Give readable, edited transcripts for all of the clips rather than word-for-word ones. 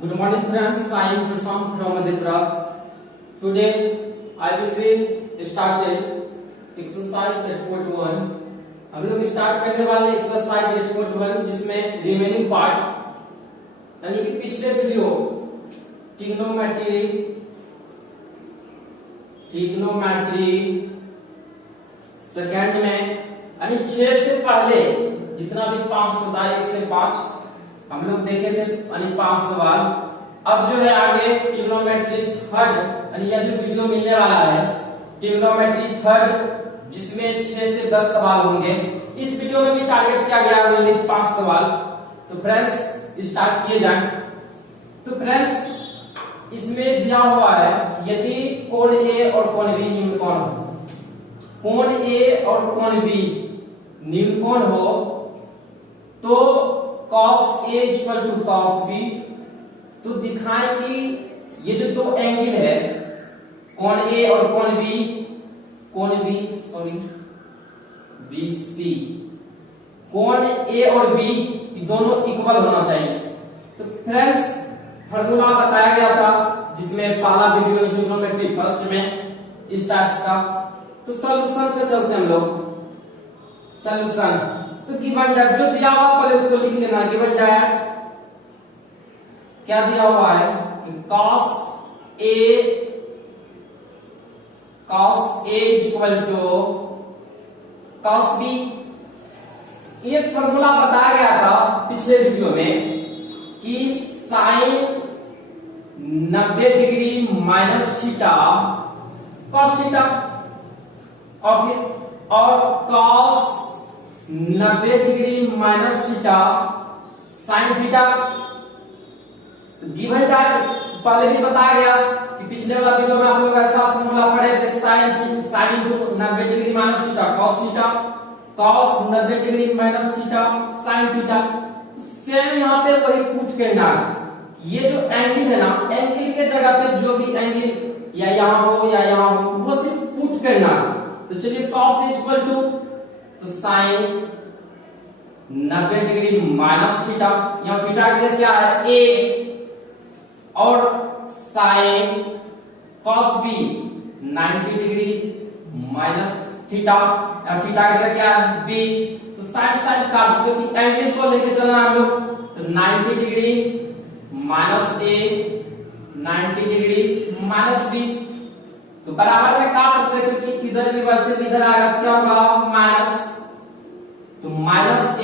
Good morning friends, I am Prashant from Madhepura. Today I will be started exercise 8.1. हम लोग start करने वाले exercise 8.1 जिसमें remaining part यानी कि पिछले वीडियो ट्रिग्नोमेट्री सेकंड में यानी 6 से पहले जितना भी 5 होता है 1 से 5 हम लोग देखे थे यानी 5 सवाल। अब जो है आगे ट्रिग्नोमेट्री थर्ड यानी यह भी वीडियो मिलने वाला है ट्रिग्नोमेट्री थर्ड जिसमें 6 से 10 सवाल होंगे। इस वीडियो में भी टारगेट किया गया है 5 सवाल। तो फ्रेंड्स स्टार्ट किए जाएं। तो फ्रेंड्स इसमें दिया हुआ है यदि कोण ए और कोण बी निम्न कोण हो, कोण ए और कोण बी निम्न कोण हो तो cos A equal to cos B। तो दिखाएं कि ये जो दो एंगल है कोण A और कोण B BC, कोण A और B दोनों इक्वल होना चाहिए। तो फ्रेंड्स फॉर्मूला बताया गया था जिसमें पहला वीडियो ट्रिग्नोमेट्री फर्स्ट में इस टाइप्स का। तो सॉल्यूशन पे चलते हैं हम लोग। सॉल्यूशन तो गिवन दैट जो दिया हुआ पहले उसको लिख लेना। गिवन दैट क्या दिया हुआ है कि cos A equal to cos B। एक फॉर्मूला बताया गया था पिछले वीडियो में कि sin 90 degree minus theta cos theta okay और cos 90 degree minus theta sine theta. Given that पहले भी बताया गया कि पिछले वाला वीडियो में आप लोग ऐसा फॉर्मूला पढ़े थे sine into 90 degree minus theta cos 90 degree minus theta sine theta. Same यहाँ पे वही पुट करना है। ये जो एंगल है ना एंगल के जगह पे जो भी एंगल या यहाँ हो या यहाँ हो वो सिर्फ पुट करना है। तो चलिए cos इक्वल टू तो साइन 90 डिग्री माइनस थीटा, यहाँ थीटा के लिए क्या है a और sine cos b 90 degree minus theta, यहाँ थीटा के लिए क्या है b। तो साइन साइन काट दो कि एंगल को लेके चलना हम लोग। तो 90 degree minus a 90 degree minus b। तो बराबर में काट सकते हैं क्योंकि इधर भी वैसे इधर आएगा तो क्या होगा माइनस। तो minus a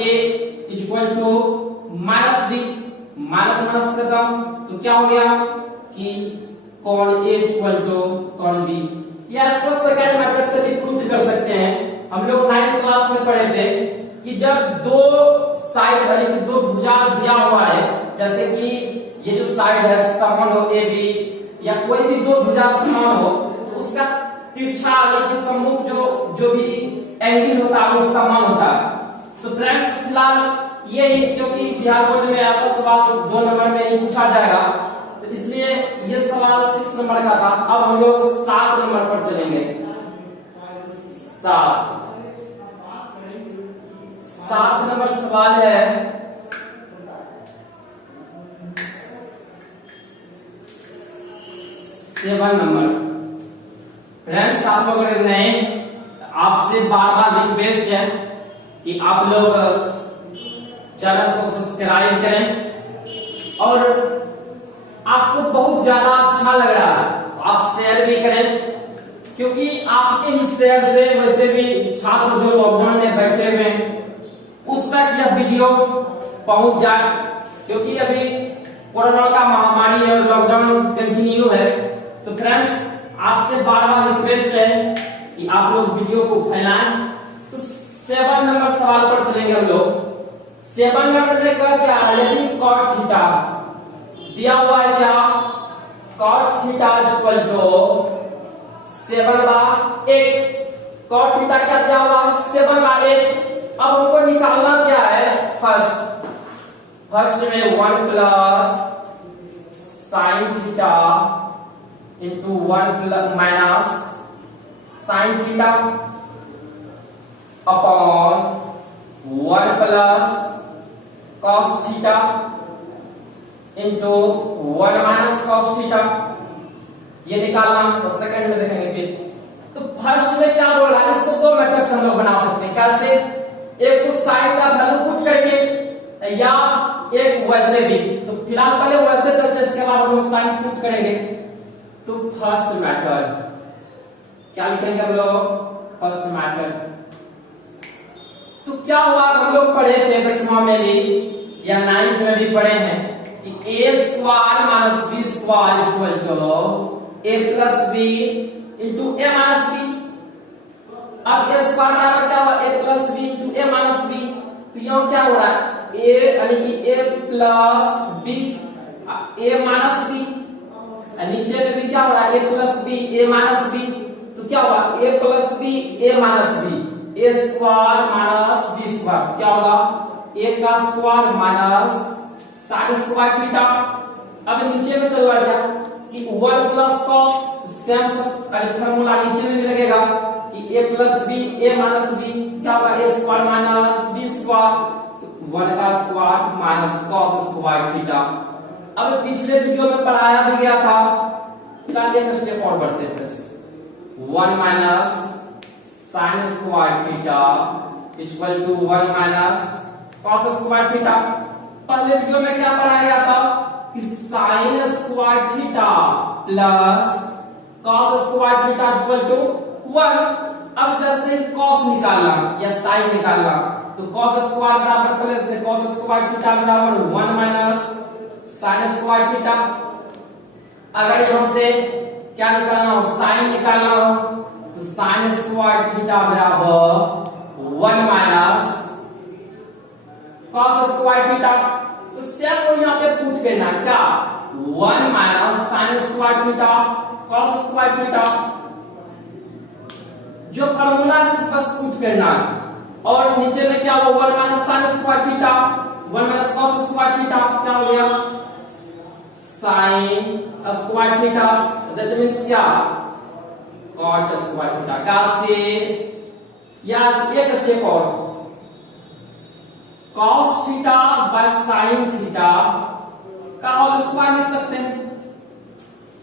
equal to minus b, minus minus खत्म तो क्या हो गया कि कोण a इक्वल टू कोण b। या इसको सेकंड मेथड से भी प्रूव कर सकते हैं। हम लोग 9th क्लास में पढ़े थे कि जब दो साइड यानी कि दो भुजा दिया हुआ है जैसे कि ये जो साइड है समान हो a b या कोई भी दो भुजा समान हो उसका तिरछा यानी कि सम्मुख जो भी एंगल होता है वो समान होता है। तो फ्रेंड्स फिलहाल ये क्योंकि बिहार बोर्ड में ऐसा सवाल 2 नंबर में ही पूछा जाएगा तो इसलिए ये सवाल 6 नंबर का था। अब हम लोग 7 नंबर पर चलेंगे। 7 नंबर सवाल है 7 नंबर। फ्रेंड्स आप लोग अगर नए आपसे बार-बार रिक्वेस्ट है कि आप लोग चैनल को सब्सक्राइब करें और आपको बहुत ज्यादा अच्छा लग रहा है आप शेयर भी करें क्योंकि आपके ही शेयर से वैसे भी छात्र जो लॉकडाउन में बैठे हुए हैं उस तक यह वीडियो पहुंच जाए क्योंकि अभी कोरोना का महामारी है और लॉकडाउन कंटिन्यू है। तो फ्रेंड्स आपसे बार-बार रिक्वेस्ट है कि आप लोग वीडियो को फैलाएं। तो 7 नंबर सवाल पर चलेंगे हम लोग। 7 नंबर का क्या है यदि cot थीटा दिया हुआ है क्या cot theta equal to 7/8। cot theta क्या दिया हुआ 7/8। अब हमको निकालना क्या है फर्स्ट में 1 plus sine theta into 1 minus sine theta upon 1 plus cos theta into 1 minus cos theta, ये निकालना और सेकंड में देखेंगे फिर। तो फर्स्ट में क्या बोल रहा है, इसको दो मेथड से हम लोग बना सकते हैं। कैसे? एक तो साइन का वैल्यू पुट करके या एक वैसे भी। तो फिलहाल पहले वैसे चलते हैं, इसके बाद हम साइन पुट करेंगे। तो फर्स्ट मेथड क्या लिखेंगे हम लोग? First method. तो क्या हुआ, हम लोग पढ़े थे 10वां में भी या 9th में भी पढ़े हैं कि a square minus b square equal to a plus b into a minus b। अब a स्क्वायर बराबर क्या हुआ? a plus b into a minus b। तो यहाँ क्या हो रहा है? a यानी कि a plus b a minus b, नीचे में भी क्या हो रहा है? a plus b a minus b। तो क्या हुआ? a plus b a minus b, a square minus b square क्या होगा? a का square minus sine square theta. अब नीचे में चल रहा है क्या कि 1 प्लस cos, सेम फॉर्मूला नीचे में भी लगेगा कि a plus b a minus b क्या होगा? a square minus b square, तो 1 का square minus cos square theta. अब पिछले वीडियो में पढ़ाया भी गया था, फिलहाल एक स्टेप और बढ़ते हैं। 1 minus sine square theta equal to 1 minus cos square theta. पहले वीडियो में क्या पढ़ाया गया था कि sine square theta plus cos square theta equal to 1। अब जैसे cos निकालना या sin निकालना, तो cos स्क्वायर बराबर पहले cos स्क्वायर थीटा बराबर 1 माइनस sin स्क्वायर थीटा। अगर यहां से क्या निकालना हो? sin निकालना हो, तो sin स्क्वायर थीटा बराबर 1 माइनस cos स्क्वायर थीटा। तो सेम को यहाँ पे पुट करना क्या? 1 minus sin square theta cos square theta, जो फार्मूला से बस पुट करना है। और नीचे में क्या होगा? 1 minus sin square theta 1 minus cos square theta क्या हो गया? sin square theta, that means क्या? cot square theta. का से या एक स्टेप और cos theta by sin theta का होल स्क्वायर लिख सकते हैं।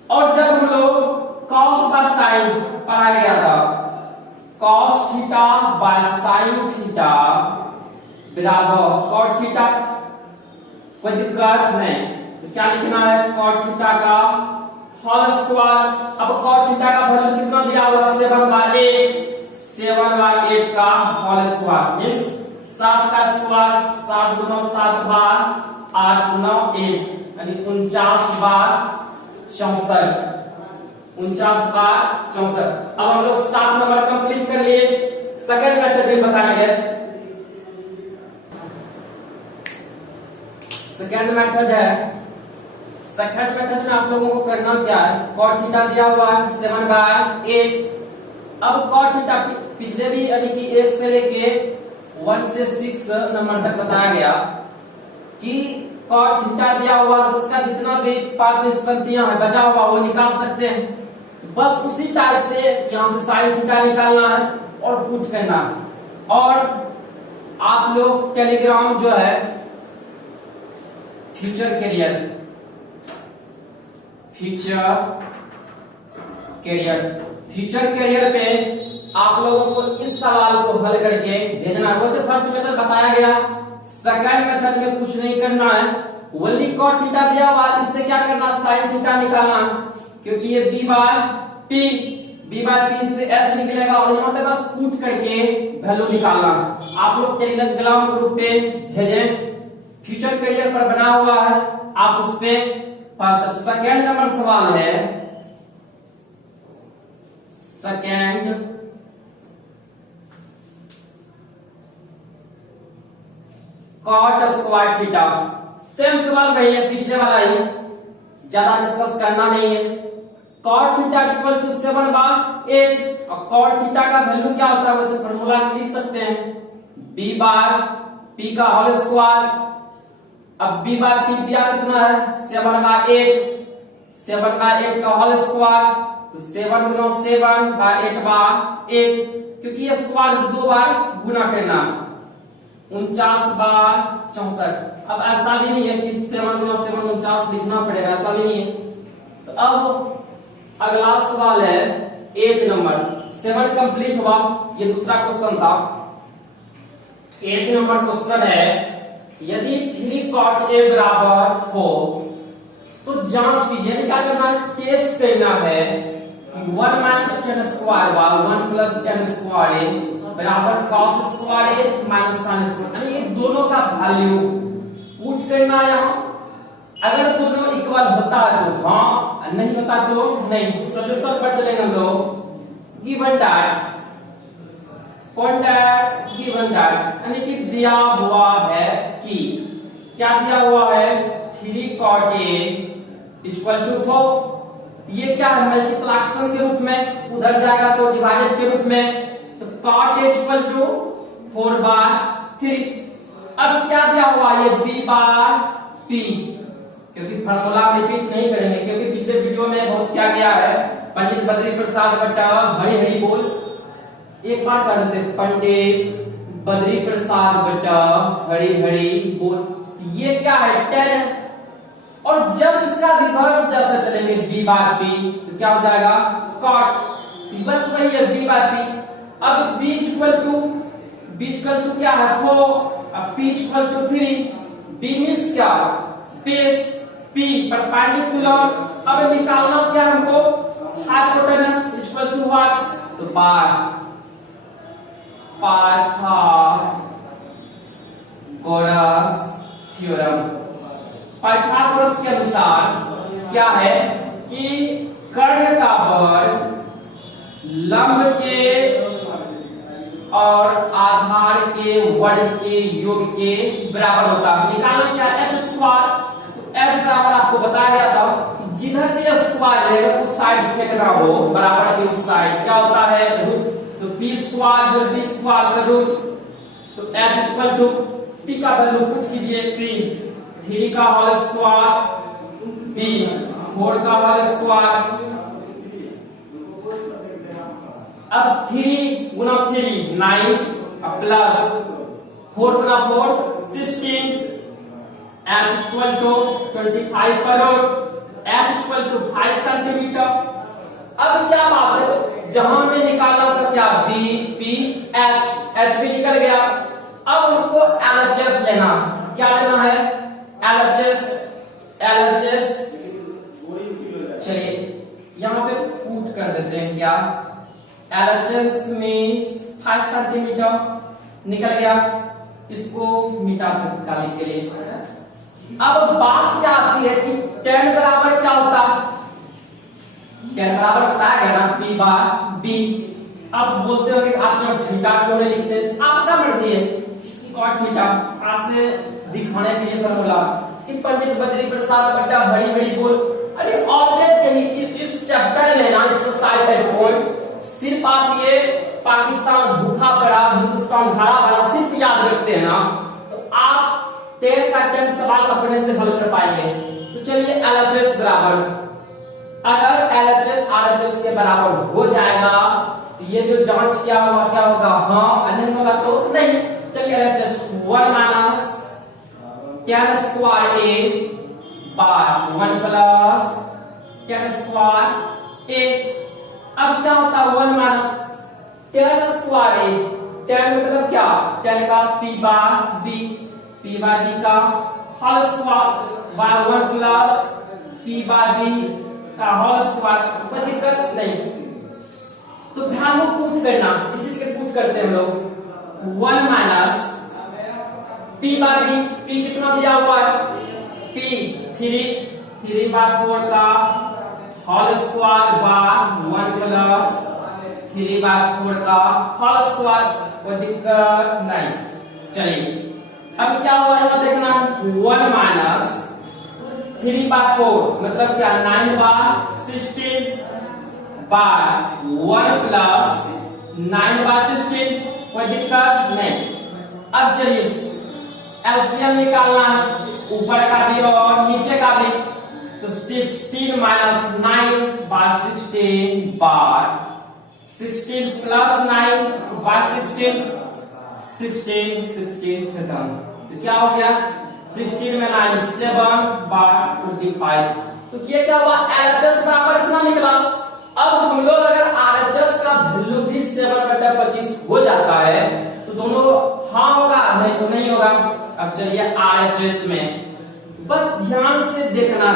और जब हम लोग cos बाय sin पढ़ाया गया था, cos theta by sin theta बराबर cot थीटा, कोई दिक्कत नहीं। तो क्या लिखना है? cot थीटा का होल स्क्वायर। अब cot थीटा का वैल्यू कितना दिया हुआ? 7/8, 7/8 का होल स्क्वायर मींस 7 का स्क्वायर, 7 गुना 7 बार 8 गुना 1 यानी 49 बार 64, 49 बार 64। अब हम लोग 7 नंबर कंप्लीट कर लिए। सेकंड मेथड भी बताएंगे। सेकंड मेथड है, सेकंड मेथड में आप लोगों को करना क्या है? cot थीटा दिया हुआ है 7/8। अब cot थीटा पिछले भी यानी कि 1 से लेके 1 से 6 नंबर तक बताया गया कि cot थीटा दिया हुआ है, तो उसका जितना भी 5 निष्पत्तियां है बचा हुआ वो निकाल सकते हैं। बस उसी टाइप से यहां से sin थीटा निकालना है और पुट करना है। और आप लोग टेलीग्राम जो है फ्यूचर कैरियर पे आप लोगों को इस सवाल को हल करके भेजना है। वैसे फर्स्ट मेथड बताया गया, सेकंड मेथड में कुछ नहीं करना है। ओनली cot थीटा दिया हुआ, इससे क्या करना? sin थीटा निकालना, क्योंकि ये b बाय p से h निकलेगा और यहाँ पे बस पुट करके वैल्यू निकालना। आप लोग टेलीग्राम ग्रुप पे भेजें, फ्यूचर कैरियर पर बना हुआ है, आप उस पे फर्स्ट। सेकंड नंबर सवाल है, second cot square theta. Same सवाल वही है, पिछले वाला ही, ज्यादा डिस्कस करना नहीं है। cot थीटा इक्वल टू 7/8 और cot थीटा का वैल्यू क्या होता है? वैसे फॉर्मूला लिख सकते हैं b बार p का होल स्क्वायर। अब b बार p दिया कितना है? 7/8, 7/8 का होल स्क्वायर, तो 7 गुना 7/8/8, क्योंकि ये स्क्वायर 2 बार गुना करना। 49 बार 64। अब ऐसा भी नहीं है कि 7 गुना 7 49 लिखना पड़ेगा, ऐसा भी नहीं है। तो अब अगला सवाल है 8 नंबर। 7 कंप्लीट हुआ, ये दूसरा क्वेश्चन था। 8 नंबर क्वेश्चन है, यदि 3 cot A बराबर 4 तो जांच कीजिए, यानी क्या करना है, टेस्ट करना है कि 1 minus 10 square by 1 plus 10 square A बराबर cos square A minus sin square, यानी ये दोनों का वैल्यू पुट करना है यहाँ। अगर दोनों इक्वल होता है तो हाँ, नहीं होता तो नहीं। सॉल्यूशन पर चलेंगे हम लोग। Given that contact given that, यानी कि दिया हुआ है कि, क्या दिया हुआ है, 3 cot A इक्वल टू 4। ये क्या है, मल्टीप्लिकेशन के रूप में, उधर जाएगा तो डिवाइडेड के रूप में, तो cot A इक्वल टू 4/3। अब क्या दिया हुआ है, ये B/P, क्योंकि फार्मूला रिपीट नहीं करेंगे क्योंकि पिछले वीडियो में बहुत क्या गया है, पंडित बद्री प्रसाद बट्टा हरी हरी बोल, एक बार कर देते, पंडित बद्री प्रसाद बट्टा हरी हरी बोल। ये क्या है, 10 है, और जब इसका रिवर्स जैसा चलेंगे B/P तो क्या हो जाएगा, cot, बस वही है B/P। अब B इक्वल टू क्या है, 4, अब P equal to 3। B means क्या, बेस, P परपेंडिकुलर। अब निकालना क्या हमको, हाइपोटेनस इक्वल टू व्हाट, तो पाइथागोरस थ्योरम। पाइथागोरस के अनुसार क्या है कि कर्ण का वर्ग लंब के और आधार के वर्ग के योग के बराबर होता है। निकालना क्या, h स्क्वायर, तो h बराबर आपको बताया गया था जिधर भी स्क्वायर रहेगा उस साइड फेंकना हो, बराबर के उस साइड क्या होता है, रूट, तो p स्क्वायर जो b स्क्वायर का रूट, तो h इक्वल टू p का वैल्यू पुट कीजिए, p 3 का होल स्क्वायर, p 4 का होल स्क्वायर। अब 3 गुना 3 9, अब प्लस 4 गुना 4 16, h इक्वल टू 25 पर root, h equal to 5 centimetre. अब क्या बात है, तो जहां में निकालना था क्या, b p h भी निकल गया। अब हमको LHS लेना, क्या लेना है, LHS। चलिए यहां पे पुट कर देते हैं, क्या LHS मींस 5 सेंटीमीटर निकल गया, इसको मिटा निकालने के लिए। अब बात क्या आती है कि 10 बराबर क्या होता है, 10 बराबर बताया गया ना P/B। अब बोलते हो कि आपने थीटा क्यों नहीं लिखते, आपका मर्जी है, cot थीटा आज से दिखाने के लिए फॉर्मूला कि पंडित बद्री प्रसाद बट्टा हरी हरी बोल। अरे ऑलवेज यही इस चैप्टर में ना एक्सरसाइज का पॉइंट, सिर्फ आप ये पाकिस्तान भूखा पड़ा हिंदुस्तान हरा भरा सिर्फ याद रखते हैं ना, तो आप 10 का 10 सवाल अपने से हल कर पाएंगे। तो चलिए LHS बराबर, अगर LHS RHS के बराबर हो जाएगा तो ये जो जांच क्या होगा, हाँ, नहीं होगा तो नहीं। चलिए LHS 1 minus 10 square A by 1 plus 10 square A। अब क्या होता है, 1 माइनस 10 स्क्वायर A, 10 मतलब क्या, 10 का P/B का whole square by 1 plus P/B का होल स्क्वायर, कोई दिक्कत नहीं। तो वैल्यू पुट करना, इसी के पुट करते हैं हम लोग, 1 माइनस P/B, P कितना दिया हुआ है, P 3/4 का होल स्क्वायर बाय 1 प्लस 3/4 का होल स्क्वायर, कोई दिक्कत नहीं। चलिए अब क्या हुआ यहाँ देखना, 1 माइनस 3/4 मतलब क्या, 9/16 बाय 1 प्लस 9/16, कोई दिक्कत नहीं। अब चलिए एलसीएम निकालना है, ऊपर का भी और नीचे का भी, तो 16 माइनस 9/16 बाय 16 प्लस 9/16, 16 16 खत्म। तो क्या हो गया 16 में 9 7 बार 25। तो ये क्या हुआ LHS बराबर इतना निकला। अब हम लोग अगर RHS का वैल्यू भी 7/25 हो जाता है तो दोनों हाँ होगा नहीं तो नहीं होगा। अब चलिए RHS में बस ध्यान से देखना।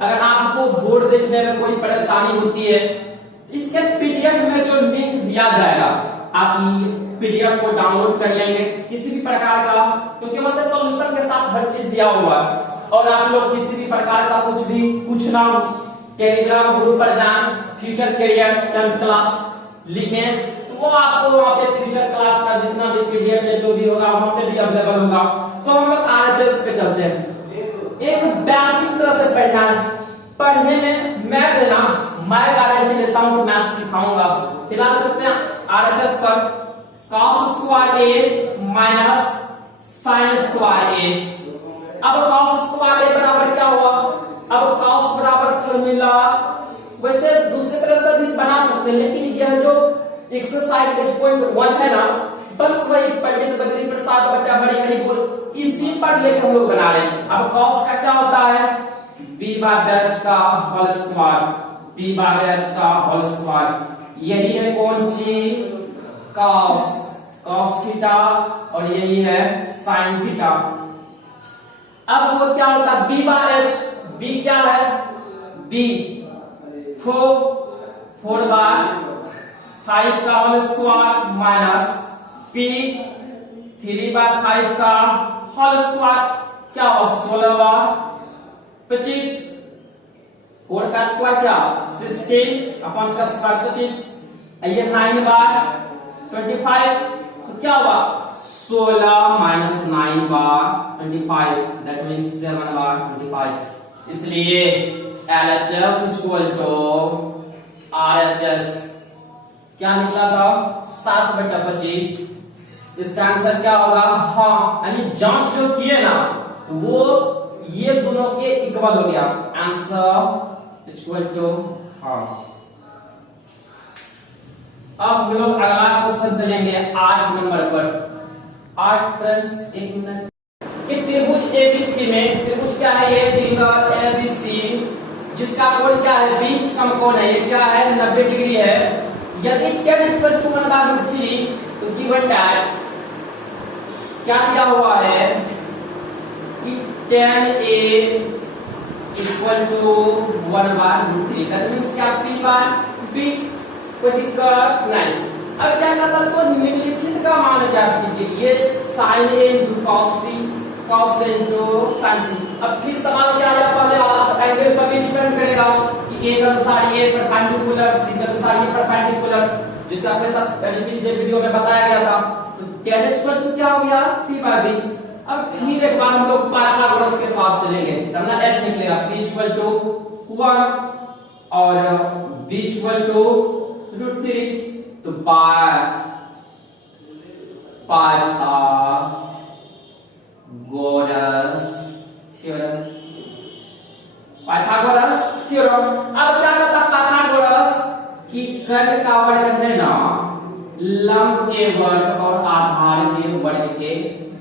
अगर आपको बोर्ड देखने में कोई परेशानी होती है इसके पीडीएफ में जो लिंक दिया जाएगा आप पीडीएफ को डाउनलोड कर लेंगे किसी भी प्रकार का, क्योंकि वहां पे सॉल्यूशन के साथ हर चीज दिया हुआ है। और आप लोग किसी भी प्रकार का कुछ भी पूछना हो टेलीग्राम ग्रुप पर जाएं, फ्यूचर करियर 10th क्लास लिखें तो वो आपको वहां पे फ्यूचर क्लास का जितना भी पीडीएफ है जो भी होगा वहां पे भी अवेलेबल होगा। तो हम लोग RHS पे चलते हैं। एक बेसिक तरह से पढ़ना है, पढ़ने में मैं देना मैं गारंटी लेता हूं कि मैथ सिखाऊंगा। फिलहाल करते हैं RHS पर cos square a minus sin square a। अब cos स्क्वायर a बराबर क्या हुआ। अब cos बराबर फॉर्मूला वैसे दूसरी तरह से भी बना सकते हैं, लेकिन यह जो एक्सरसाइज 8.1 है ना बस वही पंडित बद्री प्रसाद बट्टा हरी हरी बोल इसी पर लेकर हम लोग बना रहे हैं। अब cos का क्या होता है b/h का होल स्क्वायर b/h का होल स्क्वायर। यही है कौन सी cos थीटा और यही है sin थीटा। अब वो क्या होता है b/h b क्या है b 4/5 का होल स्क्वायर माइनस p 3/5 का होल स्क्वायर क्या हो 16/25। 4 का स्क्वायर क्या 16 और 5 का स्क्वायर 25। ये 9/25 तो क्या हुआ 16 माइनस 9/25 दैट मींस 7/25। इसलिए LHS इक्वल टू RHS क्या निकला था 7/25। इसका आंसर क्या होगा हाँ, यानी जांच जो किए ना तो वो ये दोनों के इक्वल हो गया। आंसर इक्वल टू हाँ। अब हम लोग अगला क्वेश्चन चलेंगे 8 नंबर पर। 8 फ्रेंड्स एक मिनट। कि त्रिभुज ABC में त्रिभुज क्या है ये त्रिभुज ABC जिसका कोण क्या है 20 समकोण है। ये क्या है 90 डिग्री है। यदि tan इक्वल टू 1/√3 तो गिवन दैट क्या दिया हुआ है कि tan A equal to 1/√3 that means क्या p/b कोई दिक्कत नहीं। अब क्या करता तो निम्नलिखित का मान ज्ञात कीजिए। ये sin A into cos C cos A into sin C। अब फिर सवाल क्या है पहले वाला एंगल पर भी डिपेंड करेगा कि A के अनुसार ये परपेंडिकुलर C के अनुसार ये परपेंडिकुलर जिसे आपके साथ पिछले वीडियो में बताया गया था। तो tan इक्वल टू क्या हो गया p/b। अब फिर एक बार हम लोग पाइथागोरस के पास चलेंगे तब ना h निकलेगा p इक्वल टू 1 और b इक्वल टू √3 तो पाइथागोरस थ्योरम। अब क्या करता पाइथागोरस कि खंड का वर्ग है ना लंब के वर्ग और आधार के वर्ग के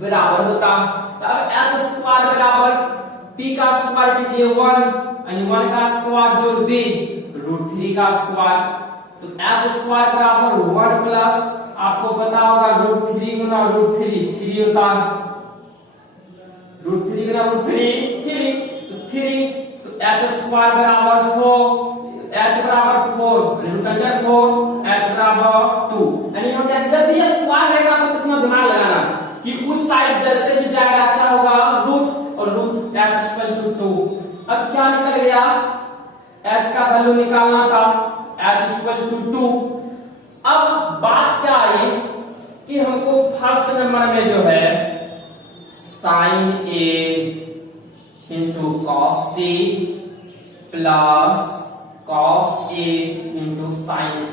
बराबर होता। अब h स्क्वायर बराबर p का स्क्वायर कीजिए 1 यानी 1 का स्क्वायर जोड़ b √3 का स्क्वायर। तो h स्क्वायर बराबर 1 प्लस आपको पता होगा √3 गुना √3 3 होता है। √3 गुना √3 3 तो 3 तो h स्क्वायर बराबर 4 h बराबर 4 √4 h बराबर 2 यानी हम क्या जब ये स्क्वायर रहेगा बस इतना दिमाग लगाना कि उस साइड जैसे भी जाएगा क्या होगा रूट और रूट h इक्वल टू 2। अब क्या निकल गया h का वैल्यू निकालना था h इक्वल टू 2। अब बात क्या आई कि हमको फर्स्ट नंबर में जो है sin A into cos C plus cos A into sin C।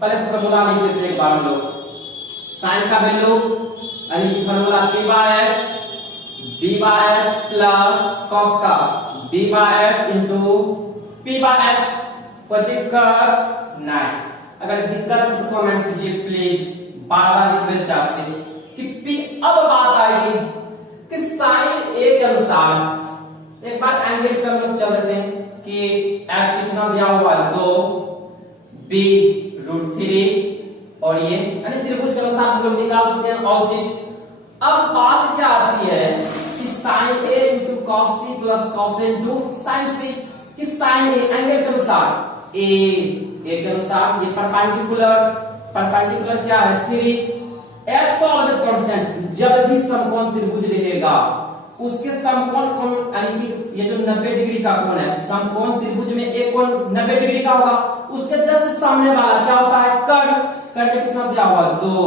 पहले फॉर्मूला लिख लेते हैं एक बार हम लोग। sin का वैल्यू यानी formula p/h b/h plus cos का b/h इंटू p/h। कोई दिक्कत नहीं, अगर दिक्कत है तो कमेंट कीजिए प्लीज, बार बार रिक्वेस्ट आपसे। कि P, अब बात आएगी कि साइन ए के अनुसार एक बार एंगल पे हम लोग चल देते हैं कि x कितना दिया हुआ है 2, b √3 और ये यानी त्रिभुज के अनुसार हम लोग निकाल चुके हैं और चीज। अब बात क्या आती है कि sin a into cos c plus cos a into sin c, कि sin a एंगल के अनुसार a के अनुसार ये परपेंडिकुलर क्या है 3, h तो ऑलवेज कांस्टेंट, जब भी समकोण त्रिभुज रहेगा उसके समकोण कोण यानी कि ये जो 90 डिग्री का कोण है, समकोण त्रिभुज में एक कोण 90 डिग्री का होगा, उसके जस्ट सामने वाला क्या होता है कर्ण। कर्ण कितना दिया हुआ 2,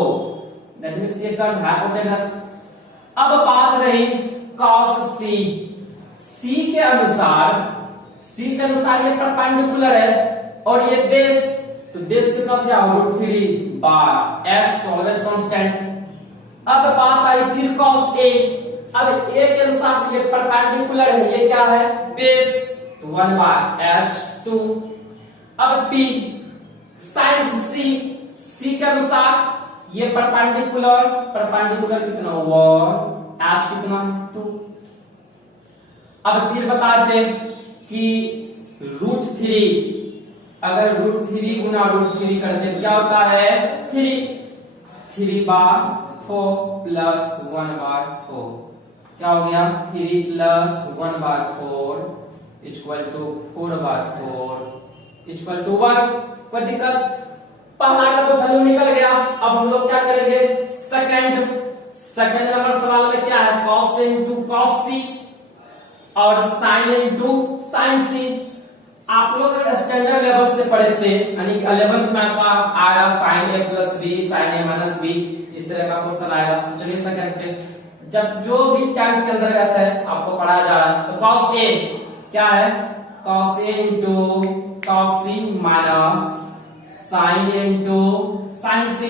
दैट मींस ये कर्ण हाइपोटेनस। अब बात रही cos c, c के अनुसार ये परपेंडिकुलर है और ये बेस, तो बेस कितना दिया √3 बार h तो ऑलवेज कांस्टेंट। अब बात आई फिर cos a, अब a के अनुसार ये परपेंडिकुलर है, ये क्या है बेस, तो 1 बार h2। अब p sin c के अनुसार ये परपेंडिकुलर कितना 1, h कितना 2। अब फिर बताते कि √3, अगर √3 गुना √3 करते क्या होता है 3 बार 4 प्लस 1 बार 4, क्या हो गया 3 प्लस 1 बार 4 इक्वल टू 4 बार 4 इक्वल टू 1। कोई दिक्कत, पहला का तो वैल्यू निकल गया। अब हम लोग क्या करेंगे सेकंड नंबर सवाल में क्या है cos a into cos c और sin a into sin c। आप लोग अगर स्टैंडर्ड लेवल से पढ़े थे यानी कि 11th में ऐसा आएगा sin a plus b sin a minus b, इस तरह का क्वेश्चन आएगा। तो चलिए सेकंड पे, जब जो भी 10th के अंदर रहता है आपको पढ़ाया जा रहा है, तो cos a क्या है cos a into cos c minus sin a into sin c।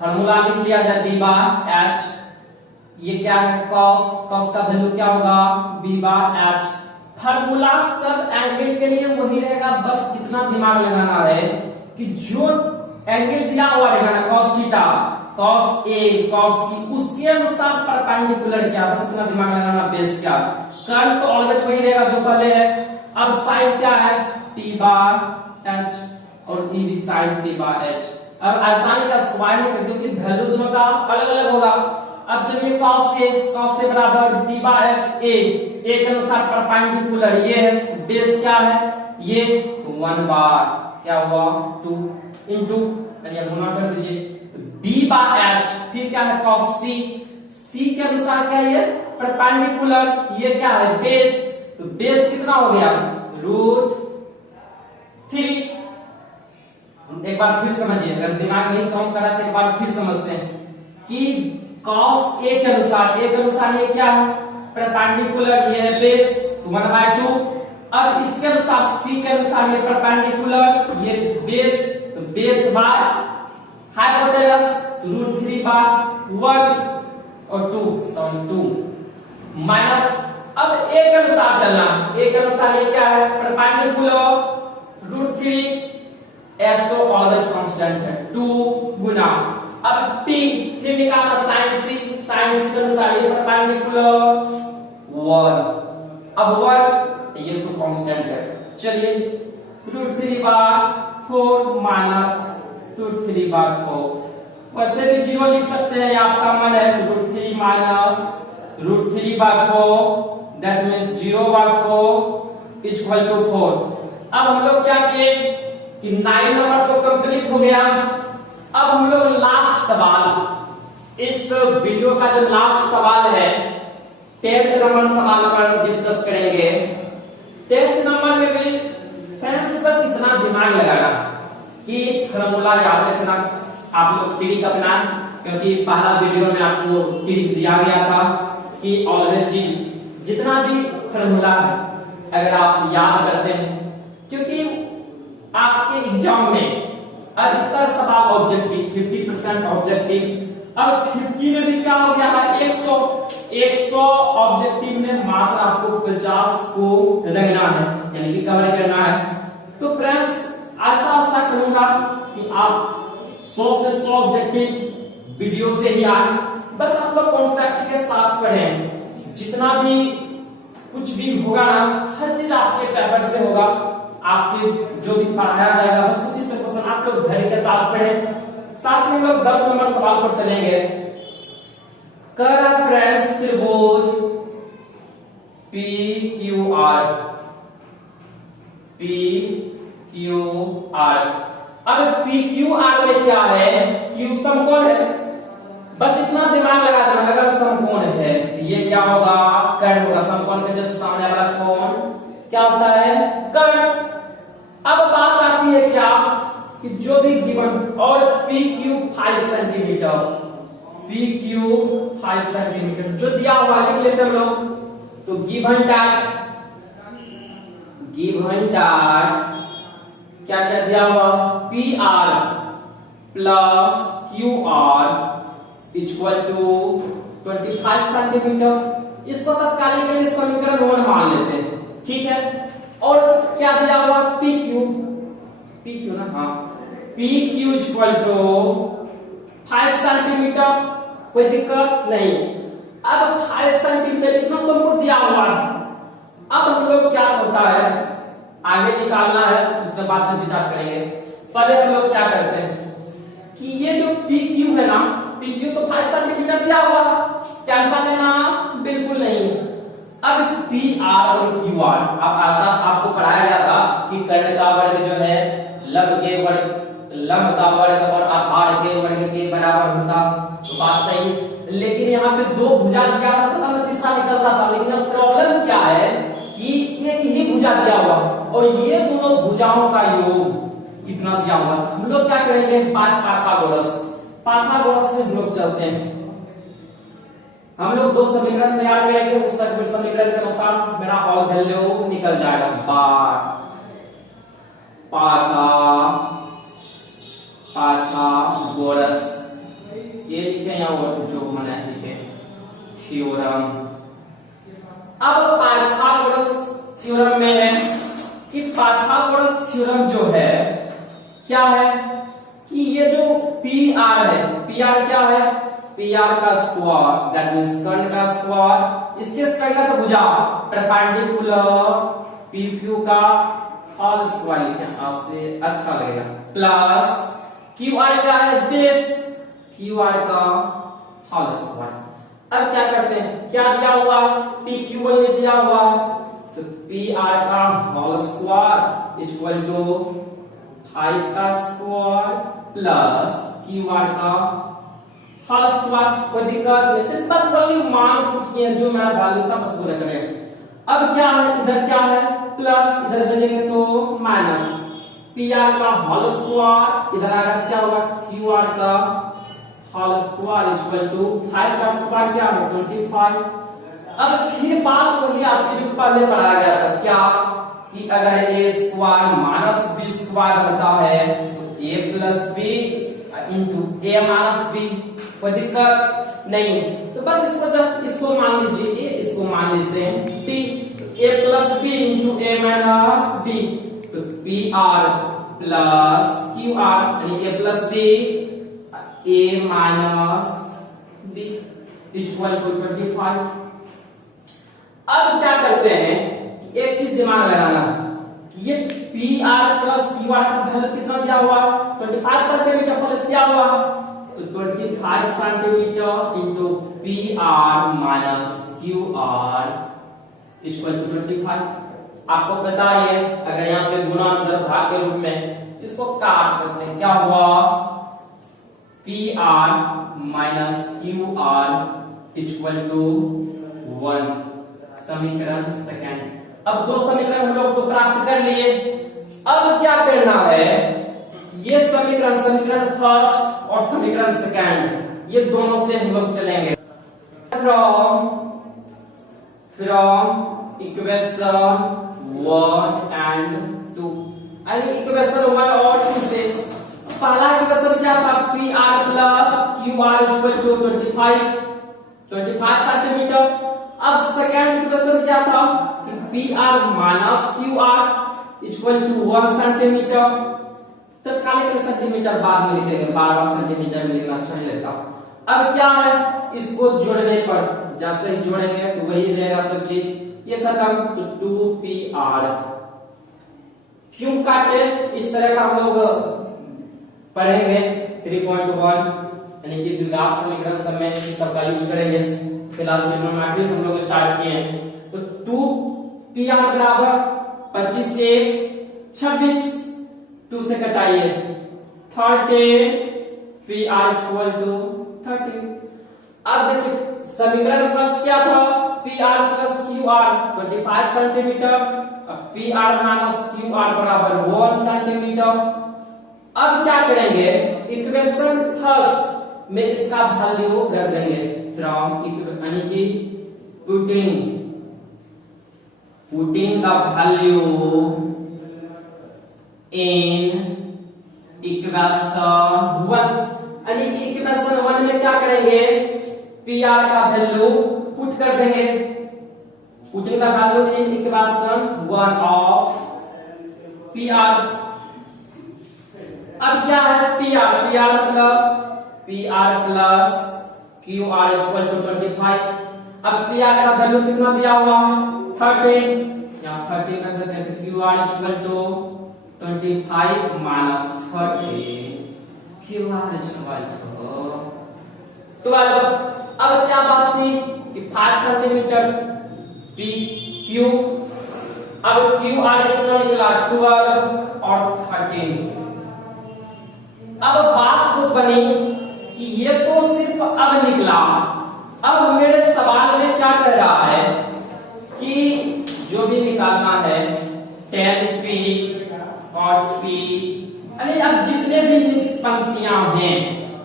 Formula लिख लिया जाए b बार h, ये क्या है cos का वैल्यू क्या होगा b बार h। फार्मूला सब एंगल के लिए वही रहेगा, बस इतना दिमाग लगाना है कि जो एंगल दिया हुआ रहेगा ना cos theta cos a cos c, उसके अनुसार परपेंडिकुलर क्या, बस इतना दिमाग लगाना। बेस क्या, कर्ण तो ऑलवेज वही रहेगा जो पहले है। अब साइन क्या है t बार h और e भी साइन t बार h। अब आसानी का स्क्वायर नहीं कर, क्योंकि वैल्यू दोनों का अलग अलग होगा। अब चलिए cos a बराबर d बार h, a के अनुसार परपेंडिकुलर ये है, बेस क्या है ये, तो 1 बार क्या हुआ 2 इनटू, यानी गुणा कर दीजिए b बार h। फिर क्या है cos c के अनुसार क्या है परपेंडिकुलर, ये क्या है बेस, तो बेस कितना हो गया √3। एक बार फिर समझिए, अगर दिमाग नहीं काम कर रहा तो एक बार फिर समझते हैं कि cos a के अनुसार ये क्या है परपेंडिकुलर, ये है बेस तो 1/2। अब इसके अनुसार c के अनुसार ये परपेंडिकुलर, ये बेस, तो बेस बाय हाइपोटेनस तो √3 बार 1 और 2 माइनस। अब a के अनुसार चलना, a के अनुसार ये क्या है परपेंडिकुलर √3, h तो ऑलवेज कांस्टेंट है 2 गुना। अब p फिर निकालना sin c के अनुसार ये परपेंडिकुलर 1, अब 1 ये तो कांस्टेंट है। चलिए √3 बार 4 माइनस √3 बार 4, वैसे भी 0 लिख सकते हैं, आपका मन है √3 माइनस √3 बार 4 दैट मींस 0 बार 4 इक्वल टू 4। अब हम लोग क्या किए कि 9 नंबर तो कंप्लीट हो गया। अब हम लोग लास्ट सवाल, इस वीडियो का जो लास्ट सवाल है 10th नंबर सवाल पर डिस्कस करेंगे। 10th नंबर में भी फ्रेंड्स बस इतना दिमाग लगाना कि फार्मूला याद रखना। आप लोग ट्रिक अपना, क्योंकि पहला वीडियो में आपको ट्रिक दिया गया था कि ऑलवेज जितना भी फार्मूला है अगर आप याद करते हैं, क्योंकि आपके एग्जाम में अधिकतर सवाल ऑब्जेक्टिव 50% ऑब्जेक्टिव। अब 50 में भी क्या हो गया है 100 ऑब्जेक्टिव में मात्र आपको 50 को रखना है, यानी कि कवर करना है। तो फ्रेंड्स ऐसा करूंगा कि आप 100 से 100 ऑब्जेक्टिव वीडियो से ही आए, बस आप लोग कॉन्सेप्ट के साथ पढ़ें। जितना भी कुछ भी होगा ना, हर चीज आपके पेपर से होगा, आपके जो भी पढ़ाया जाएगा बस उसी से क्वेश्चन आप लोग धैर्य के साथ पढ़ें। साथ ही हम लोग 10 नंबर सवाल पर चलेंगे। कर फ्रेंड्स त्रिभुज P Q R, P Q R. अब पी क्यू आर में क्या है, क्यू समकोण है, बस इतना दिमाग लगा देना। अगर समकोण है तो ये क्या होगा, कर्ण होगा। समकोण के जस्ट सामने वाला कोण क्या होता है, कर्ण। अब बात आती है क्या कि जो भी गिवन, और P Q 5 centimetre, P Q 5 centimetre जो दिया हुआ लिख लेते हम लोग। तो गिवन दैट क्या क्या दिया हुआ, P R plus Q R equal to 25 centimetre. इसको तत्कालिक के लिए समीकरण 1 मान लेते हैं, ठीक है। और क्या दिया हुआ, पी क्यू ना, हाँ, P Q equal to 5 centimetre, कोई दिक्कत नहीं। अब 5 सेंटीमीटर इतना तुमको दिया हुआ है। अब हम लोग क्या होता है, आगे निकालना है, उसके बाद में विचार करेंगे। पहले हम लोग क्या करते हैं कि ये जो पी क्यू है ना, पी क्यू तो 5 सेंटीमीटर दिया हुआ, कैंसा लेना, बिल्कुल नहीं। अब पी आर और क्यू आर, अब ऐसा आपको पढ़ाया गया था कि कर्ण का वर्ग जो है लंब के वर्ग, लंब का वर्ग और आधार के वर्ग के बराबर होता, तो बात सही। लेकिन यहाँ पे दो भुजा दिया था ना, तीसरा निकलता था। लेकिन अब प्रॉब्लम क्या है कि एक ही भुजा दिया हुआ और ये दोनों भुजाओं का योग इतना दिया हुआ। हम लोग क्या करेंगे, पाइथागोरस से हम लोग चलते हैं। हम लोग दो समीकरण तैयार करेंगे, उस समीकरण के अनुसार मेरा ऑल वैल्यू निकल जाएगा। पाइथागोरस ये लिखे या और जो मैंने लिखे, थ्योरम। अब पाइथागोरस थ्योरम में है कि पाइथागोरस थ्योरम जो है क्या है कि ये जो पी आर है, पी आर क्या है, पी आर का स्क्वायर, दैट मींस कर्ण का स्क्वायर, इसके स्क्वायर का भुजा परपेंडिकुलर पी क्यू का होल स्क्वायर लिखें, आपसे अच्छा लगेगा, प्लस क्यू आर का है बेस, क्यू आर का होल स्क्वायर। अब क्या करते हैं, क्या दिया हुआ, पी क्यू ने दिया हुआ, तो पी आर का होल स्क्वायर इक्वल टू 5 का स्क्वायर प्लस क्यू आर का होल स्क्वायर। कोई दिक्कत नहीं, सिर्फ बस वही मान पुट किए जो मैं डाल देता, बस वो रख रहे हैं। अब क्या है, इधर क्या है प्लस, इधर भेजेंगे तो माइनस, पी आर का होल स्क्वायर, इधर आएगा क्या होगा, क्यू आर का होल स्क्वायर इक्वल टू 5 का स्क्वायर क्या है 25। अब फिर बात वही आती है जो पहले पढ़ाया गया था, क्या कि अगर a square minus B square होता है तो a plus B into A minus B, कोई दिक्कत नहीं। तो बस इसको जस्ट इसको मान लीजिए a, इसको मान लेते हैं b, a plus B into A minus B, तो P R plus Q R यानी a plus B a minus B equal to 25। अब क्या करते हैं, एक चीज दिमाग लगाना कि ये P R plus Q are का वैल्यू कितना दिया हुआ, 25 सेंटीमीटर प्लस दिया हुआ, तो 25 centimetre into P R minus Q R equal to 25। आपको पता है अगर यहाँ पे गुणा अंदर भाग के रूप में इसको काट सकते हैं, क्या हुआ, P R minus Q R equal to 1, समीकरण सेकंड। अब दो समीकरण हम लोग तो प्राप्त कर लिए। अब क्या करना है, ये समीकरण फर्स्ट और समीकरण सेकंड, ये दोनों से हम लोग चलेंगे। फ्रॉम इक्वेशन 1 एंड 2, इक्वेशन 1 और 2 से पहला इक्वेशन क्या था, P R plus Q R equal to 25 centimetre. अब सेकेंड इक्वेशन क्या था कि P R minus Q R equal to 1 centimetre. तत्कालिक सेंटीमीटर बाद में लिखेंगे, बार बार सेंटीमीटर में लिखना अच्छा नहीं लगता। अब क्या है, इसको जोड़ने पर जैसे ही जोड़ेंगे तो वही रहेगा सब चीज, ये खत्म, तो 2pr। क्यों काटे, इस तरह का हम लोग पढ़ेंगे 3.1 यानी कि द्विघात समीकरण सब में सबका यूज करेंगे। फिलहाल ट्रिग्नोमेट्री हम लोग स्टार्ट किए हैं। तो 2pr बराबर 25 से 26, 2 से कटाइए 30, pr इक्वल टू 30। अब देखिए समीकरण फर्स्ट क्या था, pr plus qr 25 centimetre, pr minus qr बराबर 1 सेंटीमीटर। अब क्या करेंगे, इक्वेशन फर्स्ट में इसका वैल्यू रख देंगे फ्रॉम, यानी कि putting the value in equation 1, यानी कि इक्वेशन 1 में क्या करेंगे, pr का वैल्यू पुट कर देंगे, putting the value in equation 1 of pr। अब क्या है pr मतलब pr plus qr equal to 25। अब pr का वैल्यू कितना दिया हुआ है 13, यहाँ 13 कर देते हैं, तो qr equal to 25 minus 30, qr equal to 12। अब क्या बात थी कि 5 सेंटीमीटर q, अब qr कितना निकला 12 और 13। अब बात तो बनी कि ये तो सिर्फ अब निकला, अब मेरे सवाल में क्या कह रहा है कि जो भी निकालना है 10p और p, यानी अब जितने भी पंक्तियां हैं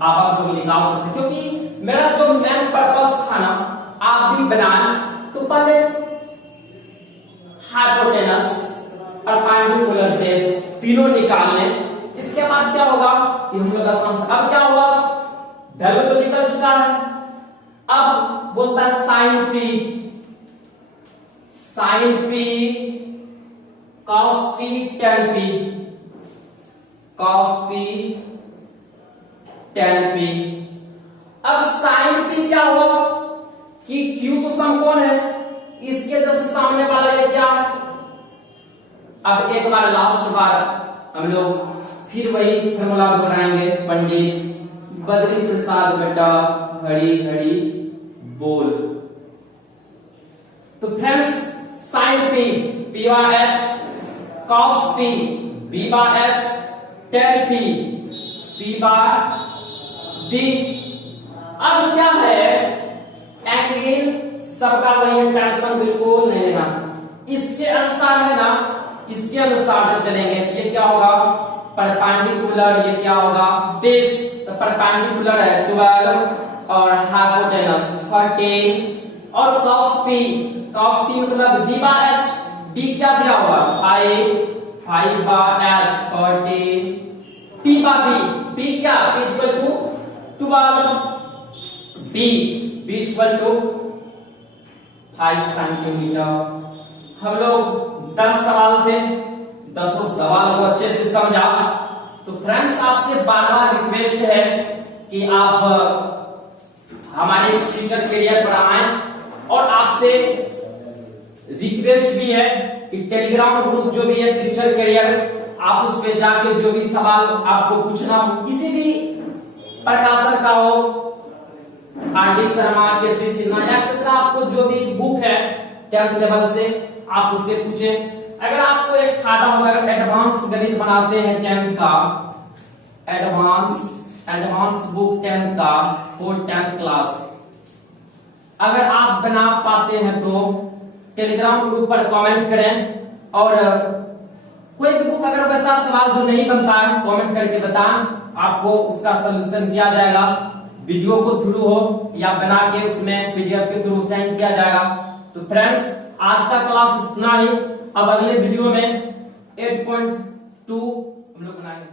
आप लोग निकाल सकते, क्योंकि मेरा जो मेन पर्पस था ना, आप भी बनाए तो पहले हाइपोटेनस परपेंडिकुलर बेस तीनों निकाल लें, इसके बाद क्या होगा कि हम लोग आसान से, अब क्या हुआ वैल्यू तो निकल चुका है, अब बोलता है sign p cos p tan p, cos p tan p। अब साइन p क्या हुआ कि q तो समकोण है, इसके जस्ट सामने वाला ये क्या है। अब एक बार लास्ट बार हम लोग फिर वही फॉर्मूला बनाएंगे, पंडित बद्री प्रसाद बेटा हरी हरी बोल। तो friends sine p p by h, cos p b by h, tan p p by b। अब क्या है, एंगल सबका वही है, टेंशन बिल्कुल नहीं लेना, इसके अनुसार है ना, इसके अनुसार जब चलेंगे ये क्या होगा परपेंडिकुलर, ये क्या होगा बेस, तो परपेंडिकुलर है 12 और हाइपोटेनस 13 और cos p मतलब b बाय h, b क्या दिया हुआ 5 by h 13, p by b क्या p equal to 12, b equal to 5 centimetre. हम लोग 10 सवाल थे, 10 सवाल को अच्छे से समझा। तो फ्रेंड्स आपसे बार-बार रिक्वेस्ट है कि आप हमारे इस फ्यूचर करियर पर आएं, और आपसे रिक्वेस्ट भी है कि टेलीग्राम ग्रुप जो भी है फ्यूचर करियर, आप उस पे जाके जो भी सवाल आपको पूछना हो, किसी भी प्रकाशन का हो, RD. Sharma, KC. Sinha etcetera, आपको जो भी बुक है 10th लेवल से आप उससे पूछें। अगर आपको एक फायदा होगा, अगर एडवांस गणित बनाते हैं 10th का, एडवांस बुक 10th का फॉर 10th क्लास, अगर आप बना पाते हैं तो टेलीग्राम ग्रुप पर कमेंट करें, और कोई भी बुक अगर वैसा सवाल जो नहीं बनता है कमेंट करके बताएं, आपको उसका सलूशन किया जाएगा, वीडियो को थ्रू हो या बना के उसमें पीडीएफ के थ्रू सेंड किया जाएगा। तो फ्रेंड्स आज का क्लास इतना ही, अब अगले वीडियो में 8.2 हम लोग बनाएंगे।